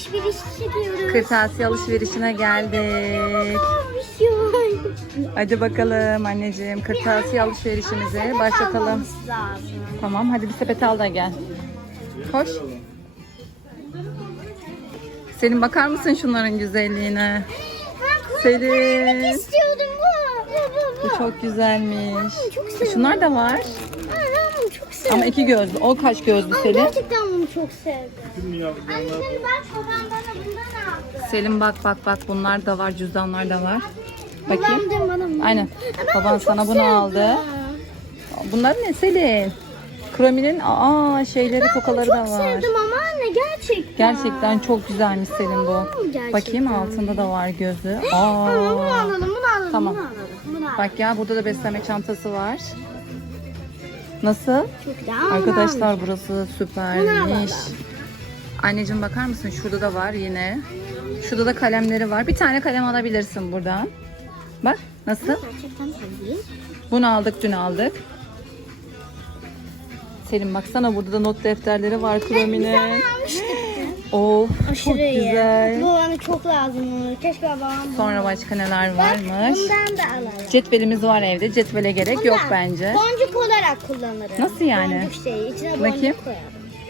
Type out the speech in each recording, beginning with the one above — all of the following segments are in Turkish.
alışveriş çekiyoruz. Kırtasiye alışverişine geldik. Hadi bakalım anneciğim kırtasiye alışverişimizi başlatalım. Tamam hadi bir sepet al da gel. Koş. Selin bakar mısın şunların güzelliğine? Selin. İstiyordum bu. Bu bu Bu bu. çok güzelmiş. Şunlar da var. Çok. Ama iki gözlü. O kaç gözlü Ay, Selin? gerçekten bunu çok sevdim. Anne şimdi bak babam bana bundan aldı. Selin bak bak bak bunlar da var cüzdanlar da var. Bakayım. Babam da bana bunu. Aynen. Ben Baban bunu sana çok bunu sevdim. aldı. Bunlar ne Selin? Kromi'nin aa şeyleri tokaları da Çok var. sevdim ama anne gerçekten. Gerçekten çok güzelmiş Selin bu. Gerçekten. Bakayım altında da var gözü. Tamam bunu Aa. alalım bunu alalım Tamam. bunu alalım. Bunu alalım. Bak ya burada da besleme çantası var. Nasıl? Çok güzel. Arkadaşlar burası süpermiş. Anneciğim bakar mısın? Şurada da var yine. Şurada da kalemleri var. Bir tane kalem alabilirsin buradan. Bak nasıl? Bunu aldık dün aldık. Selim baksana burada da not defterleri var almıştık. Of Aşırı çok iyi. güzel. Bu bana çok lazım. Keşke babam. Sonra başka neler varmış? Bundan da alalım. Cetvelimiz var evde. Cetvele gerek yok bence. Boncuk olarak kullanırım. Nasıl yani? Boncuk şeyi. İçine boncuk Bakayım. koyarım.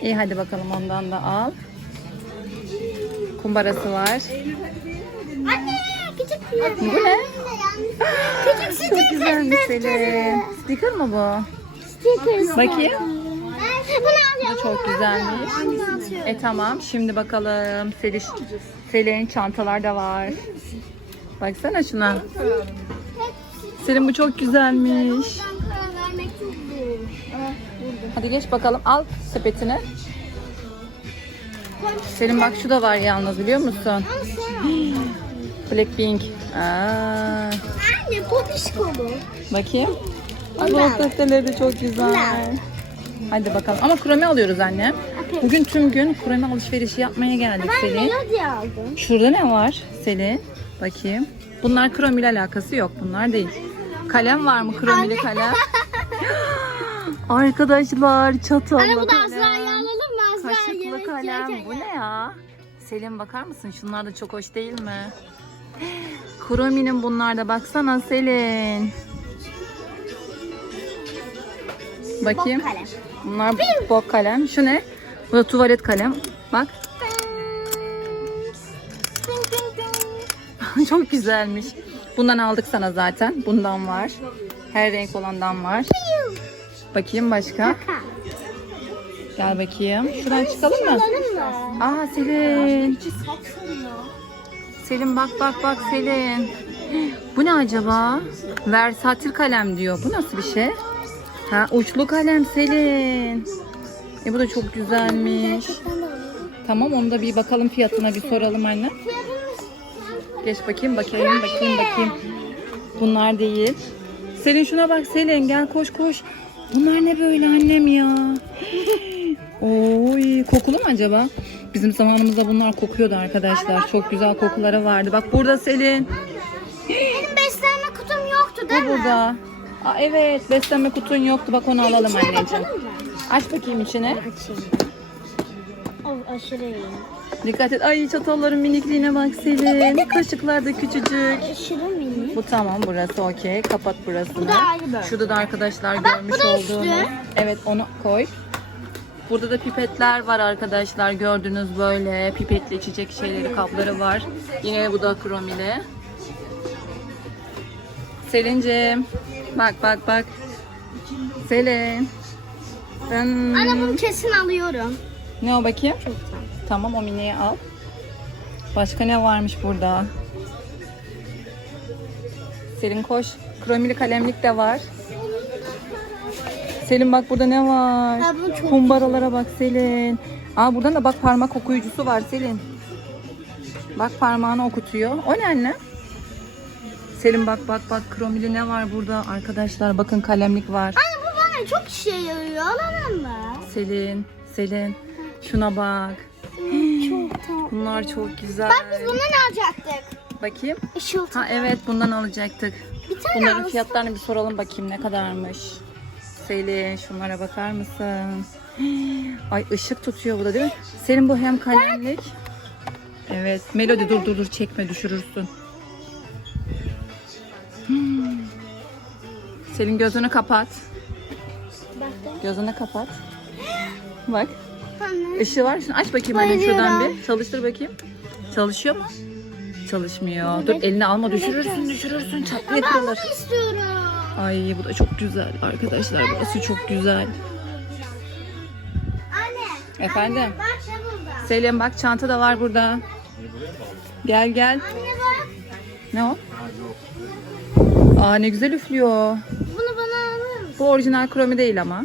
İyi hadi bakalım ondan da al. Kumbarası var. Anne küçük bir Bu ne? Küçük sticker Çok güzelmiş defteri. Selin. Sticker mı bu? Sticker. Bakayım. Bu çok güzelmiş. E tamam şimdi bakalım. Selin, Selin çantalar da var. Baksana şuna. Selin bu çok güzelmiş. Hadi geç bakalım. Al sepetini. Selin bak şu da var yalnız biliyor musun? Blackpink. Aa, Anne popişko bu. bakayım. Ay, bu al. defterleri de çok güzel. Hadi bakalım. Ama kremi alıyoruz anne. Bugün tüm gün kremi alışverişi yapmaya geldik Ben Selin. melodi aldım. Şurada ne var Selin? Bakayım. Bunlar kromili alakası yok. Bunlar değil. Kalem var mı kromili kalem? Arkadaşlar çatallı Anne bu da. Azra'yı alalım mı? Azra Kaşıklı yemek kalem. Bu ne ya? Selin bakar mısın? Şunlar da çok hoş değil mi? Kromi'nin bunlar da baksana Selin. Bakayım. Bok kalem. Bunlar bok kalem. Şu ne? Bu da tuvalet kalem. Bak. Çok güzelmiş. Bundan aldık sana zaten. Bundan var. Her renk olandan var. Bakayım başka. Gel bakayım. Şuradan çıkalım mı? Aa Selin. Selin bak bak bak Selin. Bu ne acaba? Versatil kalem diyor. Bu nasıl bir şey? Ha uçlu kalem Selin. E bu da çok güzelmiş. Tamam onu da bir bakalım fiyatına bir soralım anne. Geç bakayım bakayım bakayım bakayım. Bunlar değil. Selin şuna bak Selin gel koş koş. Bunlar ne böyle annem ya? Oy kokulu mu acaba? Bizim zamanımızda bunlar kokuyordu arkadaşlar. Çok güzel kokuları vardı. Bak burada Selin. Benim beslenme kutum yoktu değil Bu mi? burada. Aa, evet beslenme kutun yoktu. Bak onu alalım İçine anneciğim. bakalım mı? Aç bakayım içine. Açayım. O aşırı iyi. Dikkat et. Ay çatalların minikliğine bak Selin. Kaşıklar da küçücük. Aşırı mini. Bu tamam burası okey. Kapat burasını. Bu da ayrı böyle. Şurada da arkadaşlar bak, görmüş bu da üstü. Evet onu koy. Burada da pipetler var arkadaşlar. Gördüğünüz böyle pipetli içecek şeyleri, kapları var. Yine bu da krom ile. Selin'cim. Bak bak bak. Selin. Ben... Anne bunu kesin alıyorum. Ne o bakayım? Çok güzel. Tamam o miniyi al. Başka ne varmış burada? Selin koş. Kromili kalemlik de var. Selin bak burada ne var? Ha, bu çok Kumbaralara bak Selin. Aa buradan da bak parmak okuyucusu var Selin. Bak parmağını okutuyor. O ne anne? Selin bak bak bak kromili ne var burada arkadaşlar bakın kalemlik var. Anne bu bana çok işe yarıyor. Alalım mı? Selin, Selin şuna bak. çok tatlı. Bunlar çok güzel. Bak biz bundan alacaktık. Bakayım. Işıltı. Ha evet bundan alacaktık. Bir tane Bunların alsın. fiyatlarını bir soralım bakayım ne kadarmış. Selin şunlara bakar mısın? Ay ışık tutuyor bu da değil mi? Selin bu hem kalemlik Evet. Melodi dur dur dur çekme düşürürsün. Hmm. Selin gözünü kapat. Gözünü kapat. Bak. Anne. Işığı var. Şunu aç bakayım anne şuradan bir. Çalıştır bakayım. Çalışıyor mu? Çalışmıyor. Dur elini alma düşürürsün düşürürsün. Çatlaya Ben kırılır. istiyorum. Ay bu da çok güzel arkadaşlar. Burası çok güzel. Anne. Efendim? Anne, bak ne burada. Selim bak çanta da var burada. Gel gel. Anne bak. Ne o? Aa ne güzel üflüyor. Bunu bana alır mısın? Bu orijinal kromi değil ama.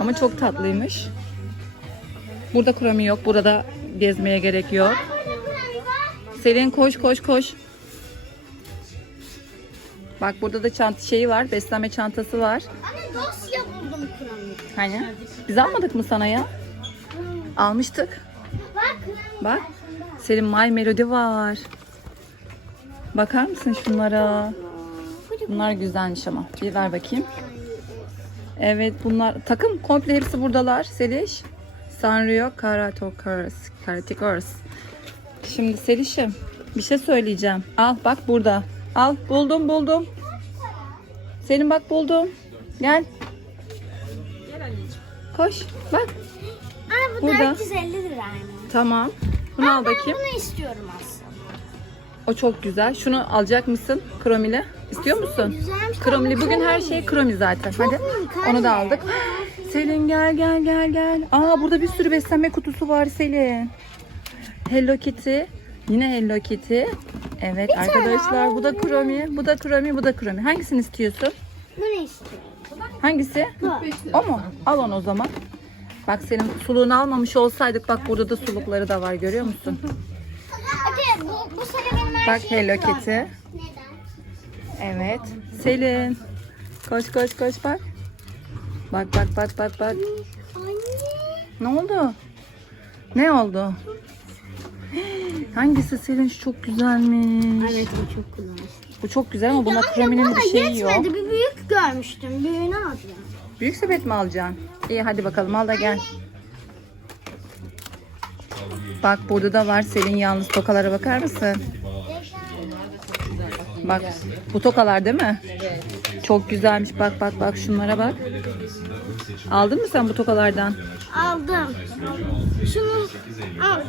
Ama çok tatlıymış. Burada kromi yok. Burada gezmeye gerek yok. Selin koş koş koş. Bak burada da çanta şeyi var. Beslenme çantası var. Anne dosya buldum kuramı. Hani? Biz almadık mı sana ya? Almıştık. Bak. Bak. Selin My Melody var. Bakar mısın şunlara? Bunlar güzelmiş ama. Bir ver bakayım. Evet bunlar takım komple hepsi buradalar. Seliş. Sanrio Karatokers. Karatekers. Şimdi Seliş'im bir şey söyleyeceğim. Al bak burada. Al buldum buldum. Senin bak buldum. Gel. Koş bak. Anne bu Burada. 450 lira aynı. Tamam. Bunu al Ben bakayım. bunu istiyorum aslında. O çok güzel. Şunu alacak mısın? Kromili. İstiyor musun? Güzelmiş. Kromili. Bugün her şey kromi zaten. Hadi. büyük Onu da aldık. Selin gel gel gel gel. Aa burada bir sürü beslenme kutusu var Selin. Hello Kitty. Yine Hello Kitty. Evet tane arkadaşlar bu da kromi, bu da kromi, bu da kromi. Hangisini istiyorsun? Bunu istiyorum. Hangisi? Bu. O mu? Al onu o zaman. Bak senin suluğunu almamış olsaydık bak burada da sulukları da var görüyor musun? Hadi bu, bu sene benim her Bak şeyim Hello var. Kitty. Neden? Evet. Selin. Koş koş koş bak. Bak bak bak bak bak. Anne. Ne oldu? Ne oldu? Hangisi Selin? Şu çok güzelmiş. Evet bu çok kullanışlı. Bu çok güzel ama buna Anne kreminin bir şeyi yok. yetmedi. Bir büyük görmüştüm. Büyüğünü alacağım. Büyük sepet mi alacaksın? İyi hadi bakalım al da gel. Bak burada da var Selin yalnız tokalara bakar mısın? Bak bu tokalar değil mi? Çok güzelmiş bak bak bak şunlara bak. Aldın mı sen bu tokalardan? Aldım. Şunu al.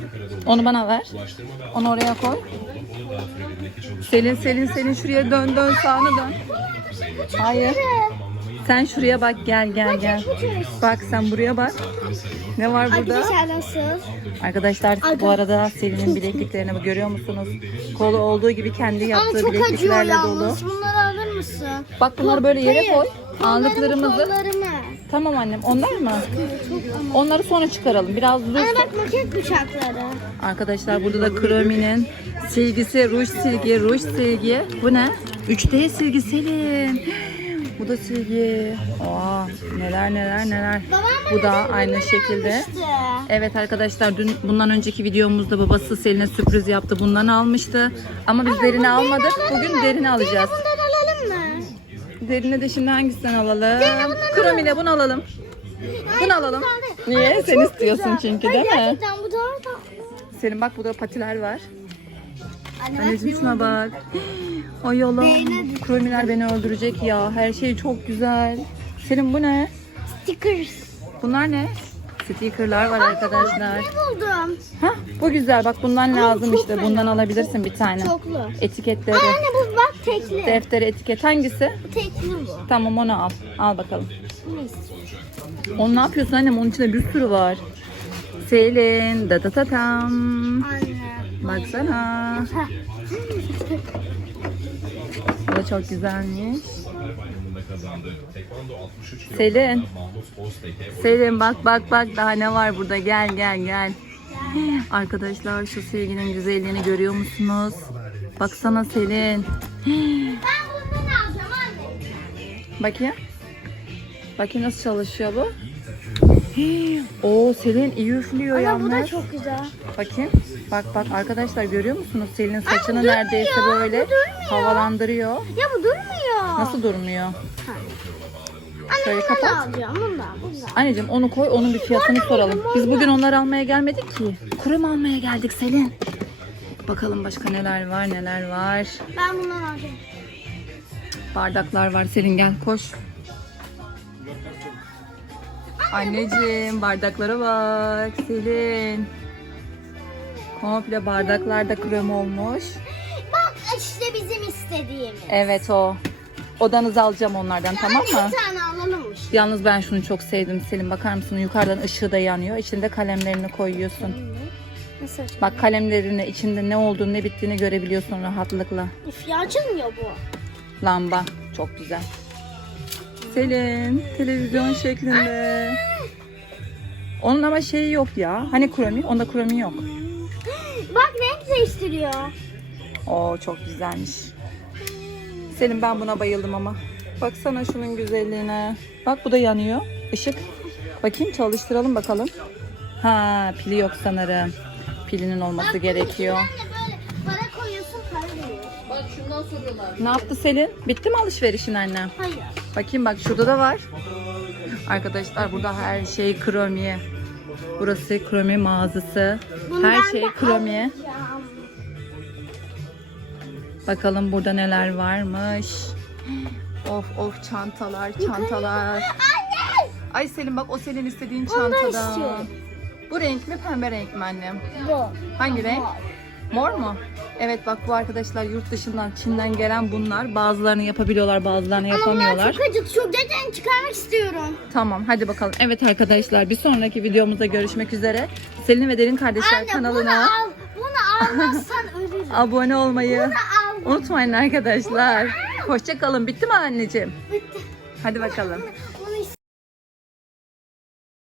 Onu bana ver. Onu oraya koy. Selin Selin Selin şuraya dön dön sağına dön. Hayır. Sen şuraya bak gel gel gel. Bak sen buraya bak. Ne var burada? Arkadaşlar nasıl? Arkadaşlar bu arada Selin'in bilekliklerini görüyor musunuz? Kolu olduğu gibi kendi Ama yaptığı çok acıyor bilekliklerle dolu. yalnız. Bunları alır mısın? Bak bunları böyle yere koy. Kollarımı. Tamam annem onlar mı? Ama. Onları sonra çıkaralım. Biraz dur. Anne bak maket bıçakları. Arkadaşlar burada da Kromi'nin silgisi, ruj silgi, ruj silgi. Bu ne? 3D silgi Selin. Bu da silgi. Aa, neler neler neler. Bu da aynı şekilde. Evet arkadaşlar dün bundan önceki videomuzda babası Selin'e sürpriz yaptı. Bundan almıştı. Ama biz derini almadık. Bugün derini alacağız. Bundan alalım mı? Derine de şimdi hangisinden alalım? bundan Kromi'yle bunu alalım. Bunu alalım. Niye? Sen istiyorsun çünkü değil mi? Gerçekten bu daha tatlı. Selin bak burada patiler var. Anne Anneciğim şuna bak. Ay Allah. Beğenedim. Kromiler beni öldürecek ya. Her şey çok güzel. Selin bu ne? stickers. Bunlar ne? Stickerlar var arkadaşlar. Ne buldum? Hah bu güzel. Bak bundan lazım çok işte. fena. Bundan alabilirsin bir tane. Çoklu. Etiketleri. Anne bu bak tekli. Defter etiket hangisi? tekli bu. Tamam onu al. Al bakalım. İstiyorum. Onu ne yapıyorsun annem? Onun içinde bir sürü var. Selin. Da da da tam. Anne. Baksana. Bu da çok güzelmiş. Selin. Selin bak bak bak daha ne var burada gel gel gel. Arkadaşlar şu silginin güzelliğini görüyor musunuz? Baksana Selin. Ben bundan alacağım anne. Bakayım. Bakayım nasıl çalışıyor bu. Oo Selin iyi üflüyor Ama bu da yalnız. çok güzel. Bakayım. Bak bak arkadaşlar görüyor musunuz? Selin saçını durmuyor, neredeyse böyle bu havalandırıyor. Ya bu durmuyor. Nasıl durmuyor? Şöyle Anne kapat. Bundan bundan. Anneciğim onu koy onun bir fiyatını soralım. Biz bugün onları almaya gelmedik ki. Kurum almaya geldik Selin. Bakalım başka neler var neler var. Ben bundan alacağım. Bardaklar var Selin gel koş. Anneciğim bardaklara bak Selin. Komple bardaklar da krem olmuş. Bak işte bizim istediğimiz. Evet o. Odanızı alacağım onlardan tamam mı? Bir tane alalımmış. Yalnız ben şunu çok sevdim Selin bakar mısın? Yukarıdan ışığı da yanıyor. İçinde kalemlerini koyuyorsun. Nasıl? Bak kalemlerini içinde ne olduğunu ne bittiğini görebiliyorsun rahatlıkla. Üf ya açılmıyor bu. Lamba çok güzel. Selin televizyon şeklinde. Onun ama şeyi yok ya. Hani kromi? Onda kromi yok. Bak renk değiştiriyor. Oo çok güzelmiş. Selin ben buna bayıldım ama. Baksana şunun güzelliğine. Bak bu da yanıyor. Işık. Bakayım çalıştıralım bakalım. Ha pili yok sanırım. Pilinin olması gerekiyor. Sen de böyle para koyuyorsun para veriyor. Bak şundan soruyorlar. Ne yaptı Selin? Bitti mi alışverişin annem? Hayır. Bakayım bak şurada da var. Arkadaşlar burada her şey kromi. Burası kromi mağazası. Bundan Her şey kromi. Bakalım burada neler varmış. Of of çantalar çantalar. Ay Selin bak o senin istediğin çantada. Bu renk mi pembe renk mi annem? Bu. Hangi renk? Mor mu? Evet bak bu arkadaşlar yurt dışından Çin'den gelen bunlar. Bazılarını yapabiliyorlar bazılarını Ama bunlar yapamıyorlar. çok. Şu dedeni çıkarmak istiyorum. Tamam hadi bakalım. Evet arkadaşlar bir sonraki videomuzda görüşmek üzere. Selin ve Derin Kardeşler Anne kanalına bunu al. Bunu almazsan ölürüm. abone olmayı unutmayın arkadaşlar. Hoşça kalın. Bitti mi anneciğim? Bitti. Hadi bakalım.